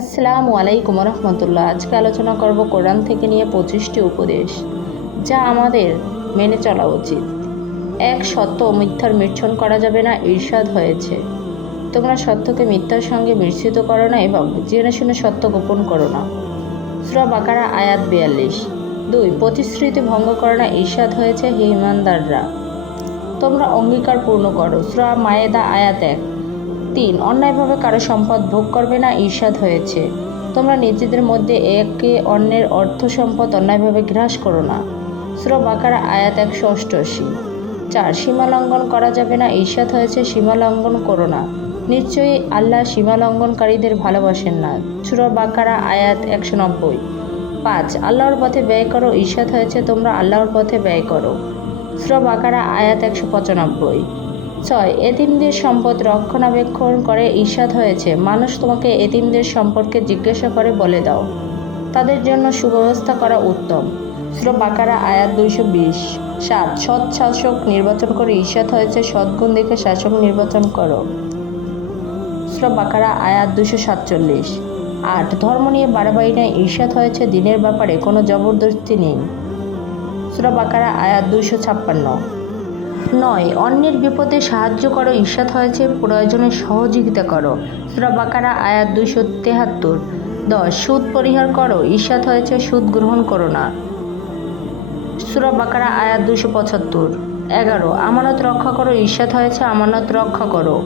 আসসালামু আলাইকুম রহমতুল্লাহ। আজকে আলোচনা করব কোরআন থেকে নিয়ে পঁচিশটি উপদেশ, যা আমাদের মেনে চলা উচিত। এক, সত্য মিথ্যার মিশ্রণ করা যাবে না ঈর্ষাদ হয়েছে। তোমরা সত্যকে মিথ্যার সঙ্গে মিশ্রিত করো না এবং জেনে শুনে সত্য গোপন করো না। সুরা বাকারা, আয়াত বিয়াল্লিশ। দুই, প্রতিশ্রুতি ভঙ্গ করো না ঈর্ষাদ হয়েছে, হে ইমানদাররা তোমরা অঙ্গীকার পূর্ণ করো। সুরা মায়েদা, আয়াত এক। তিন, অন্যায়ভাবে কারও সম্পদ ভোগ করবে না, ঈর্ষাদ হয়েছে। তোমরা নিজেদের মধ্যে একে অন্যের অর্থ সম্পদ অন্যায়ভাবে গ্রাস করো না। সুরা বাকারা আয়াত একশো অষ্টআশি। চার সীমালঙ্ঘন করা যাবে না, ঈর্ষাদ হয়েছে সীমালঙ্ঘন করো না। নিশ্চয়ই আল্লাহ সীমালঙ্ঘনকারীদের ভালোবাসেন না। বাকারা আয়াত একশো নব্বই। পাঁচ, আল্লাহর পথে ব্যয় করো, ঈর্ষাদ হয়েছে, তোমরা আল্লাহর পথে ব্যয় করো। বাকারা আয়াত একশো পঁচানব্বই। ছয় এতিমদের সম্পদ রক্ষণাবেক্ষণ করে ঈর্ষাদ হয়েছে। মানুষ তোমাকে এতিমদের সম্পর্কে জিজ্ঞাসা করে বলে দাও। তাদের জন্য সুব্যবস্থা করা উত্তম। সুরা বাকারা, আয়াত দুইশো বিশ। সাত, সৎ শাসক নির্বাচন করে ঈর্ষাদ হয়েছে, সদ্গুণ দেখে শাসক নির্বাচন করো। সুরা বাকারা, আয়াত দুশো সাতচল্লিশ। আট, ধর্ম নিয়ে বাড়াবাড়ি নেয় ঈর্ষাদ হয়েছে, দিনের ব্যাপারে কোনো জবরদস্তি নেই। সুরা বাকারা, আয়াত দুইশো ছাপ্পান্ন। নয়, অন্যের বিপদে সাহায্য করো ঈর্ষাদ হয়েছে, প্রয়োজনে সহযোগিতা করো। সুরা বাকারা, আয়াত দুইশো তেহাত্তর। দশ, সুদ পরিহার করো ঈর্ষাদ হয়েছে, সুদ গ্রহণ করো না। সুরা বাকারা, আয়াত দুশো পঁচাত্তর। এগারো, আমানত রক্ষা করো ঈর্ষাদ হয়েছে, আমানত রক্ষা করো।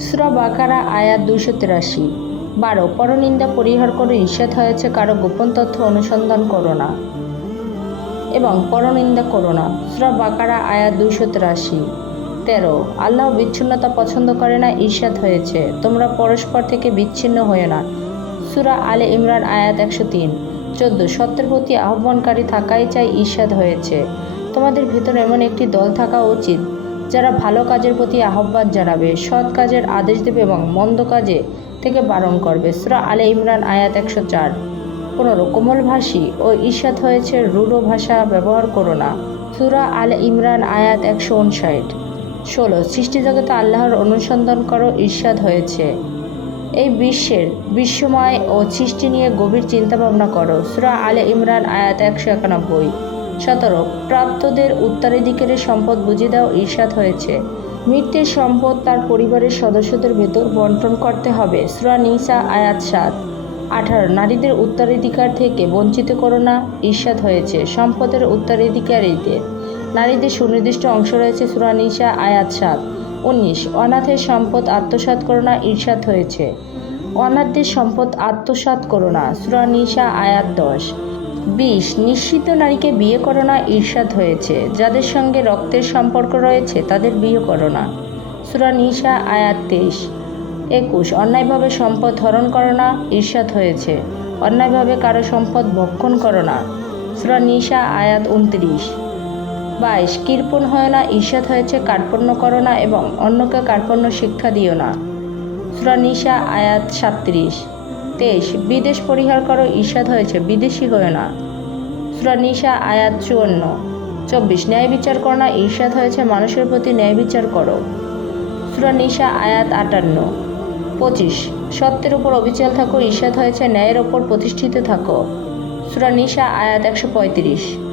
সুরা বাকারা, আয়াত দুশো তিরাশি। বারো, পরনিন্দা পরিহার করো ঈর্ষাদ হয়েছে, কারও গোপন তথ্য অনুসন্ধান করো না। এবং পরনিন্দা করো না। সুরা বাকারা আয়া দুশো তিরাশি। তেরো, আল্লাহ বিচ্ছিন্নতা পছন্দ করে না ঈর্ষাদ হয়েছে। তোমরা পরস্পর থেকে বিচ্ছিন্ন হয়ে না। সুরা আলে ইমরান, আয়াত একশো তিন। চোদ্দ, সত্যের প্রতি আহ্বানকারী থাকাই চাই ঈর্ষাদ হয়েছে। তোমাদের ভিতরে এমন একটি দল থাকা উচিত, যারা ভালো কাজের প্রতি আহ্বান জানাবে, সৎ কাজের আদেশ দেবে এবং মন্দ কাজে থেকে বারণ করবে। সুরা আলে ইমরান, আয়াত একশো চার। পনেরো কোমলভাষী ও ঈর্ষাদ হয়েছে রূঢ় ভাষা ব্যবহার করো না। সুরা আল ইমরান আয়াত একশো উনষাট। ষোলো সৃষ্টিজগতে আল্লাহর অনুসন্ধান করো, ঈর্ষাদ হয়েছে। এই বিশ্বের বিশ্বময় ও সৃষ্টি নিয়ে গভীর চিন্তাভাবনা করো। সুরা আলে ইমরান আয়াত একশো একানব্বই। সতেরো, প্রাপ্তদের উত্তরাধিকারের সম্পদ বুঝিয়ে দাও, ঈর্ষাদ হয়েছে। মৃত্যুর সম্পদ তার পরিবারের সদস্যদের ভেতর বন্টন করতে হবে। সুরা নিসা আয়াত সাত। আঠারো। নারীদের উত্তরাধিকার থেকে বঞ্চিত করোনা ঈর্ষাদ হয়েছে। সম্পদের উত্তরাধিকারীদের নারীদের সুনির্দিষ্ট অংশ রয়েছে সুরানিশা আয়াত সাত। উনিশ, অনাথের সম্পদ আত্মসাৎ করোনা ঈর্ষাদ হয়েছে। অনাথদের সম্পদ আত্মসাৎ করোনা সুরানিশা আয়াত দশ। বিশ, নিশ্চিত নারীকে বিয়ে করো না, ঈর্ষাদ হয়েছে। যাদের সঙ্গে রক্তের সম্পর্ক রয়েছে তাদের বিয়ে করো না সুরানিশা আয়াত তেইশ। একুশ। অন্যায়ভাবে সম্পদ হরণ করো না, ঈর্ষাদ হয়েছে। অন্যায়ভাবে কারও সম্পদ ভক্ষণ করো না। সুরা নিশা আয়াত উনত্রিশ। বাইশ, কৃপণ হয় না, ঈর্ষাদ হয়েছে, কার্পণ্য করো না এবং অন্যকে কার্পণ্য শিক্ষা দিও না। সুরা নিশা আয়াত সাতত্রিশ। তেইশ, বিদেশ পরিহার করো, ঈর্ষাদ হয়েছে, বিদেশি হয়ে না। সুরা নিশা আয়াত চুয়ান্ন। চব্বিশ, ন্যায় বিচার করো না, ঈর্ষাদ হয়েছে, মানুষের প্রতি ন্যায় বিচার করো। সুরা নিশা আয়াত আটান্ন। পঁচিশ। সত্যের উপর অবিচল থাকো, ঈর্ষাদ হয়েছে, ন্যায়ের ওপর প্রতিষ্ঠিত থাকো। সুরা নিশা আয়াত একশো পঁয়ত্রিশ।